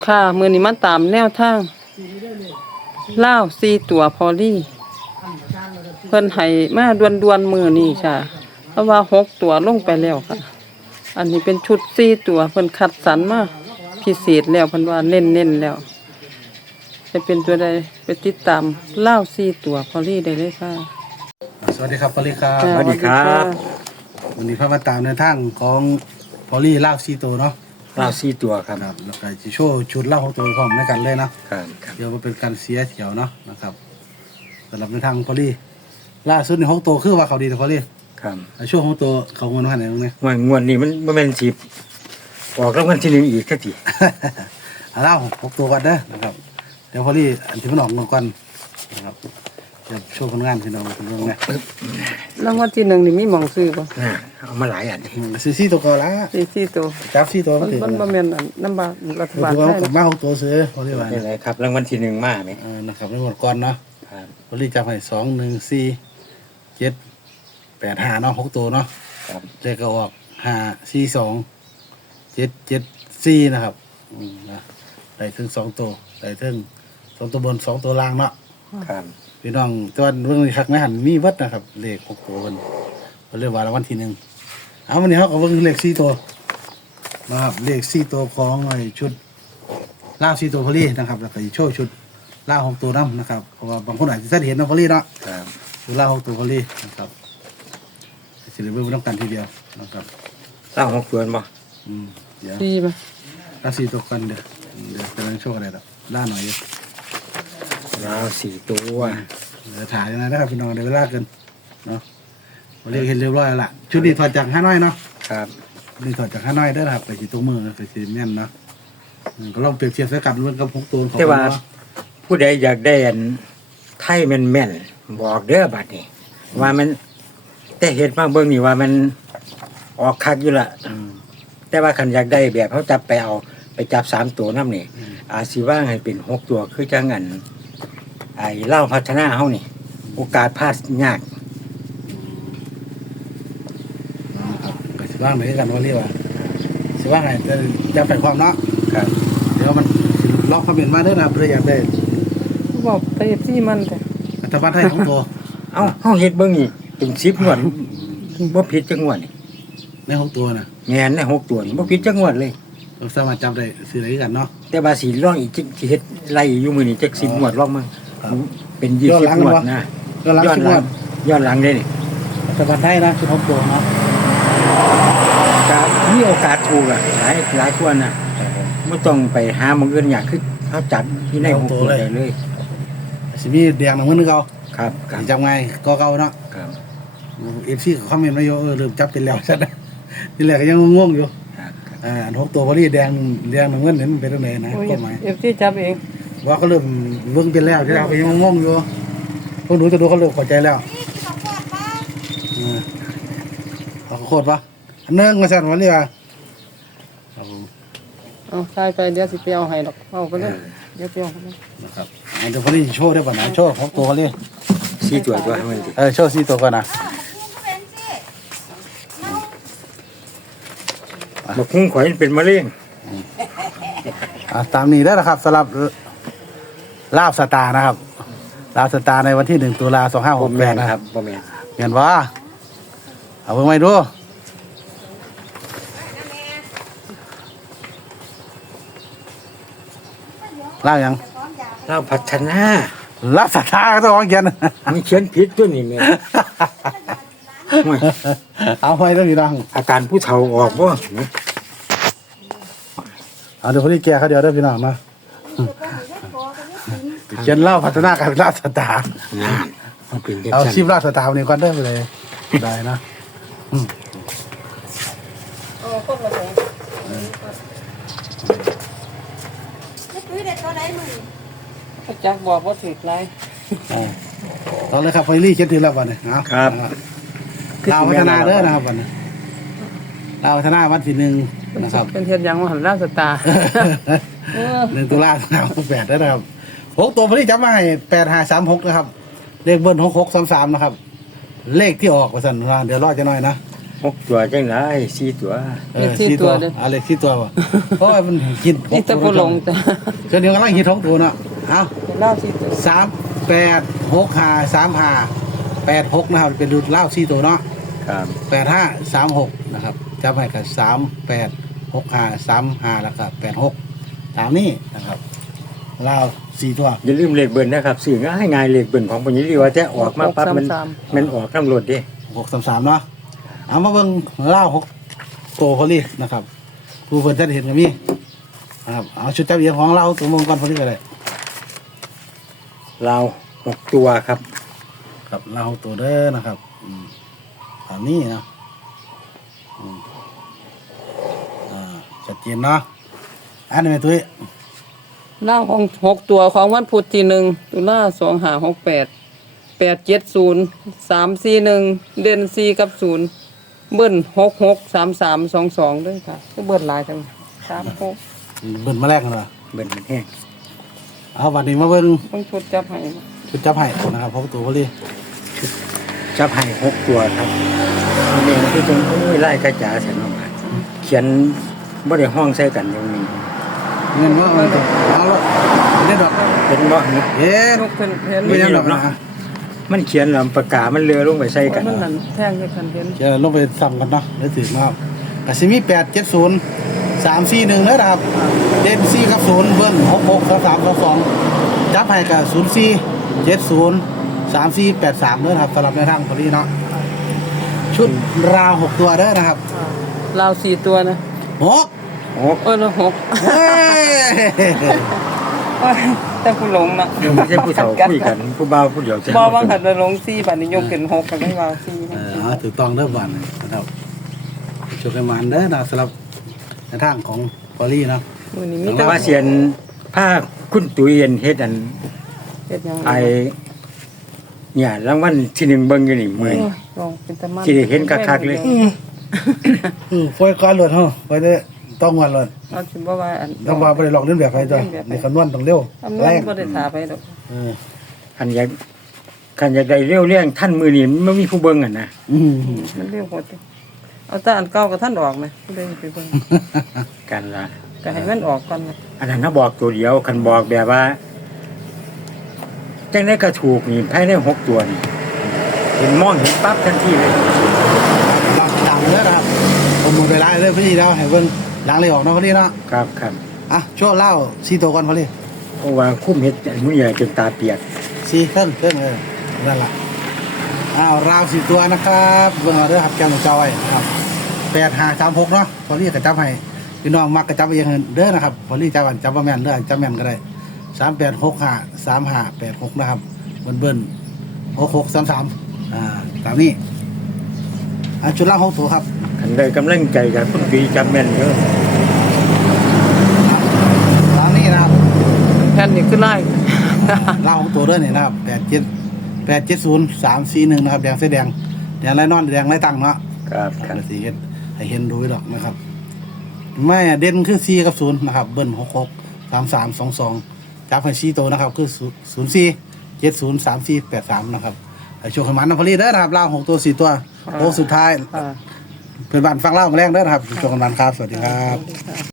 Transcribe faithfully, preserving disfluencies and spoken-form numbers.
ค่ะมื้อนี้มาตามแนวทางลาวสี่ตัวพอลี่เพิ่นให้มาด่วนๆมื้อนี้ค่ะเพราะว่าหกตัวลงไปแล้วค่ะอันนี้เป็นชุดสี่ตัวเพิ่นคัดสรรมาพิเศษแล้วเพิ่นว่าเน้นๆแล้วจะเป็นตัวใดไปติดตามลาวสี่ตัวพอลี่ได้เลยค่ะสวัสดีครับพอลลี่ครับค่ะสวัสดีครับวันนี้พามาตามในทางของพอลลี่ลาวซีโตเนาะลาวสี่ตัวครับครับแล้วก็จะโชว์ชุดเล่าของตัวพร้อมในกันเลยเนาะครับครับเดี๋ยวมันเป็นการเสียเที่ยวเนาะนะครับสำหรับในทางพอลลี่ล่าสุดในห้องโตคือว่าเขาดีแต่พอลลี่ครับช่วงห้องโตเขาเงินว่าไหนตรงนี้งวดงวดนี้มันมันเป็นสิบออกรางวัลที่หนึ่งอีกแค่ทีเอาเล่าหกตัวกันเด้อนะครับเดี๋ยวพอลลี่อันที่มันออกมาก่อนนะครับจะโชว์ผลงานที่เราเป็นเรื่องไงรางวัลที่หนึ่งนี่มีหม่องซื้อบ่น่ะเอามาหลายอันซื้อซี่ตัวก่อนละสี่สี่ตัวจับซี่ตัวมัมาน ถึงมันบ่แม่นอันนำบาทรัฐบาลตัวไทยกับนะมาหกตัวซื้อพอลลี่ว่าเป็นไรครับรางวัลที่หนึ่งมาไหมเออนะครับในหมดก่อนเนาะครับบริจาคให้สองหนึ่งสี่เจ็ดแปดห้าเนาะหกตัวเนาะครับเลขก็ออกห้าสี่สองเจ็ดเจ็ดสี่นะครับอืมนะได้ถึงสองตัวได้ถึงสองตัวบนสองตัวล่างเนาะครับพี่น้องตัวเรื่องนี้คักไม่หันมีเวัดนะครับเลขหกตัวมันเขาเรียกว่ารางวัลที่หนึ่งเอาวันนี้เขาก็เบิ่งเลขสี่ตัวนะครับเลขสี่ตัวของไอ้ชุดล่าวสี่ตัวพอลี่นะครับแล้วก็อีกโชว์ชุดล่าวหกตัวน้ำนะครับเพราะว่าบางคนอาจจะเห็นเนาะพอลี่เนาะครับดูล่าหกตัวพอลี่นะครับสิริเวอร์ต้องการทีเดียวนะครับเล่าหกตัวบ่อืมเดี๋ยวสี่บ่ล่าสี่ตัวกันเดี๋ยวเดี๋ยวกำลังโชว์อะไรแล้วล่าหน่อยอยู่ลาวสี่ตัวเดี๋ยวถ่ายนะนะครับพี่น้องเดี๋ยวเวลาเกินเนาะพอลี่เห็นเรียบร้อยแล้วล่ะชุดนี้ถอดจากห้าน้อยเนาะครับนี่ถอดจากห้าน้อยได้อนะครับไปสีตัวมือไปสีแม่นเนาะอืมก็ลองเปรียบเทียบใส่กับมันกับหกตัวของแต่ว่าเนาะผู้ใดอยากได้อันไทยแม่นแม่นๆบอกเด้อบัดนี้ว่ามันแต่เห็นมาเบิ่งนี่ว่ามันออกคักอยู่ละอืมแต่ว่าคันอยากได้แบบเขาจับไปเอาไปจับสามตัวน้ำนี่อืมอาจสิว่างให้เป็นหกตัวคือจังงันไอ้เล่าพัฒนาเฮานี่ โอกาสพลาดยากนะครับไปสิว่างไหนกันว่าเรียกว่าสิว่างไงจะจะไปความเนาะครับเดี๋ยวมันลองคอมเมนต์มาเด้อนะครับเพื่ออยากได้บอกไปสี่มันแต่รัฐบาลไทยของตัวเอ้าเฮาเฮ็ดเบิ่งนี่เป็นสิบงวดบ่ผิดจังงวดนี่ในหกตัวนะแม่นในหกตัวนี่บ่ผิดจังงวดเลยเราสามารถจับได้ซื้อได้กันเนาะแต่ว่าสิลองอีกจิสิเฮ็ดไล่อยู่มื้อนี้จักสิบงวดลองมั้งครับเป็นยี่ย้อนสิบหลังงวดวะนะก็รับย้อนคิดหลัว่างย้อนหลังได้นี่รัฐบาลไทยนะคือหกตัวเนาะก็มีโอกาสถูกอ่ะหลายหลายคนน่ะบ่ต้องไปหาหมองอื่นอยากคือเฮาจับที่ในหกตัวได้เลยสิมีแดงหนังมือนึงเก่าครับครัสิบจับไงก็เก่าเนาะครับเอฟซีคอมเมนต์มาอยู่เออเริ่มจับเป็นแล้วใช่ไหมทีแรกก็ยังงงๆอยู่ครับครับอ่าอันหกตัวพอดีแดงแดงหนังเงินนี่มันเป็นยังไงนะโอ้ยกฎหมายเอฟซีจับเองว่าก็เริ่มเบิ่งเป็นแล้วที่เราก็ยังงงๆอยู่พวกหนูจะดูเขาเริ่มเข้าใจแล้วเออเอาโคตรปะอันเนื่องมาสั่นวันนี้ว่าครับผมเอาใช่ไปเดี๋ยวสิไปเอาให้ดอกเอาไปเลยเดี๋ยวไปเอาไปเลยนะครับอันเดี๋ยวพอดีโชว์ได้ป่ะนะโชว์หกตัวเขาเลยสี่ตัวตัวให้มันสิเออโชว์สี่ตัวก่อนนะบักคุ้งข่อยมันเป็นมะเร็งอ่ะตามนี้ได้แล้วครับสำหรับลาบสตาร์นะครับลาบสตาร์ในวันที่หนึ่งตุลาสองห้าหบ่กแปแม่ดนนะคครัรับบ บ่แม่นเห็นว่าเอาเพิ่งไปดูลาบยังเราพัฒนาลาบสตาร์ก็ต้องเขียนมีเขียนผิดตัวนี้แม่โอ้ยเอาไปต้องมีดังอาการผู้เฒ่าออกบ่เอาเดี๋ยวพอดีแกเขาเดียวได้อพี่น้องนะเขียนเล่าพัฒนาการเป็นลาบสตาร์งานมันเป็นจังเอาซั่นชิมลาบสตาร์วันนี้ก่อนเด้อไปเลยได้นะเอาคนละสอง จักบอกว่าถือไรเอาเอาเลยครับไฟรี่เขียนถือแล้ววันนี้เอาครับลาวพัฒนาเด้อนะครับวันนี้ลาวพัฒนาวันที่หนึ่งนะครับเป็นเทียนยังว่าหันล่าสตาร์ เออหนึ่งตุลาสองพันแปดได้นะครับหกตัวพอดีจำมาให้แปดห้าสามหกนะครับ เลขเบิ้ลหกหกสามสามนะครับ เลขที่ออกประสันว่าเดี๋ยวรอจะหน่อยนะหกตัวจังไรสี่ตัวเออสี่ตัวอะไรสี่ตัววะเพราะว่ามันกินนี่ตะกุลงจ้ะเช่นเดียวกันไล่ฮิตหกตัวเนาะเอาเล่าสี่ตัวสามแปดหกห้าสามห้าแปดหกนะครับเป็นดูเล่าสี่ตัวเนาะครับแปดห้าสามหกนะครับจะไปกับสามแปดหกห้าสามห้าแล้วก็แปดหกตามนี้นะครับเล่าสี่ตัวอย่าลืมเลขเบิ้ลนะครับสื่อง่ายง่ายเลขเบิ้ลของปัญญาดีว่าจะออกมาปั๊บมันมันออกน้ำรถดิหกสามสามเนาะเอามาเบิ่งเล่าหกตัวพอลี่นะครับผู้เพิ่นจะได้เห็นกันมีนะครับเอาชุดจับเอียงของเราตัวมงกรพอลี่ก็ได้เราหกตัวครับครับเล่าหกตัวเด้อนะครับอืมตามนี้เนาะอืมอ่าชัดเจนเนาะอันนี้ไหมตุ้ยเล่าของหกตัวของวันพุธที่หนึ่งตุลาสองห้าหกแปดแปดเจ็ดศูนย์สามสี่หนึ่งเด่นสี่กับศูนย์เบิ้ลหกหกสามสามสองสองด้วยค่ะก็เบิ้ลหลายจังสามหกเบิ่นมาแรกกันวะเบิ้ลมันแห้งเอาวันนี้มาเบิ่งต้องชุดจับให้ชุดจับให้นะครับเพราะตัวพอลี่จับให้หกตัวครับนี่ที่ตรงโอ้ยไล่กระจาเสร็จแล้วมาเขียนบ่ได้ห้องใส่กันอย่างนี้เงินว่ามันเอาละเล่นดอกเป็นบ่นี่เอ๊ะลูกเป็นเห็นไม่ยังดอกนะมันเขียนลำปากกามันเรือลงไปใส่กันมันนั่นแท่งด้วยกันเห็นจะลงไปซ้ำกันเนาะได้ถือมาครับกสิมีแปดเจ็ดศูนย์สามสี่หนึ่งนะครับเด่นสี่กับศูนย์เบิ้ลหกหกสามสามสองสองจับให้กับศูนย์สี่เจ็ดศูนย์สามสี่แปดสามเด้อครับสำหรับในทางพอลี่เนาะชุดราวหกตัวเด้อนะครับเล่าสี่ตัวนะหกโอ้เออแล้วหกเฮ้ยโอ้ยแต่ผู้หลงนะยังไม่ใช่ผู้เฒ่าคุยกันผู้บ่าวผู้เดียวจะบ่ว่างหันจะลงสี่บัดนี้ยกขึ้นหกกันได้ว่าสี่เออเอาถือต้องเด้อบ้านนะครับช่วยกันมาเด้อนะสำหรับในทางของพอลี่เนาะมื้อนี้มีแต่ว่าเสียนผ้าคุณตุ้ยเห็นเฮ็ดอันเฮ็ดหยังไอเนี่ยรางวัลที่หนึ่งเบิ่งอยู่นี่มื้อโอ้นี้ยลองเป็นตะมันที่ได้เห็นคักๆเลยอือไฟก้อนหลดเฮาไฟได้ต้องวันหลดเอาสิบ่ว่าอันต้องว่าบ่ได้ลอกเลียนแบบไฟจ้ะในคำนวณต้องเร็วอำนวแรยงบ่ได้ถาไปดอกเออคันอยากคันอยากได้เร็วเร่งท่านมือนี่มันมีผู้เบิ่งอ่ะนะอืมมันเร็วโหดติเอาแต่อันเก่ากับท่านออกไหมผู้ใดไปเบิ่งกันละก็ให้มันออกก่อนนะอันนั้นน่ะบอกตัวเดียวคันบอกแบบว่าจังได้ก็ถูกนี่ภายในหกตัวนี่เห็นมองเห็นปั๊บทันทีเลยลองตามเด้อนะครับผมหมดเวลาเลยพี่แล้วให้เบิ่งล้างเลยออกเนาะพอลี่เนาะครับครับอ่ะช่วยเล่าสี่ตัวก่อนพอลี่เพราะว่าคุ้มเฮ็ดอันมื้อนี้จนตาเปียกสี่เพิ่นเพิ่นเออนั่นล่ะอ้าวราวสี่ตัวนะครับเบิ่งเอาเด้อครับแก้มเจ้าไว้นะครับแปดห้าสามหกเนาะพอลี่ก็จับให้พี่น้องมักก็จับเองเด้อนะครับพอลี่จับอันจับบ่แม่นเด้อจับแม่นก็ได้สามแปดหกห้าสามห้าแปดหกนะครับเบิ่นเบิ่นหกหกสามสามอ่าตามนี้อ่ะชุดล่างหกตัวครับคันได้กำลังใจกับคุณปีจำแม่นเยอะตามนี้นะครับแผ่นนี่คือไล่ล่างหกตัวเด้อนี่นะครับแปดเจ็ดแปดเจ็ดศูนย์สามสี่หนึ่งนะครับแดงเส้แดงแดงไรนอนแดงไรตั้งเนาะครับคครัรับบ สีเห็นให้เห็นดูไว้ดอกนะครับไม่เด่นคือสี่กับศูนย์นะครับเบิ้ลหกหกสามสามสองสองจับให้สี่ตัวนะครับคือศูนย์สี่เจ็ดศูนย์สามสี่แปดสามนะครับให้โชว์ขมันน้ำพลีเด้อนะครับล่างหกตัวสี่ตัวโอ้สุดท้ายอ่าเป็นบ้านฟังเล่ามาแรงเด้อนะครับโชว์ขมันครับสวัสดีครับสวัสดีค่ะ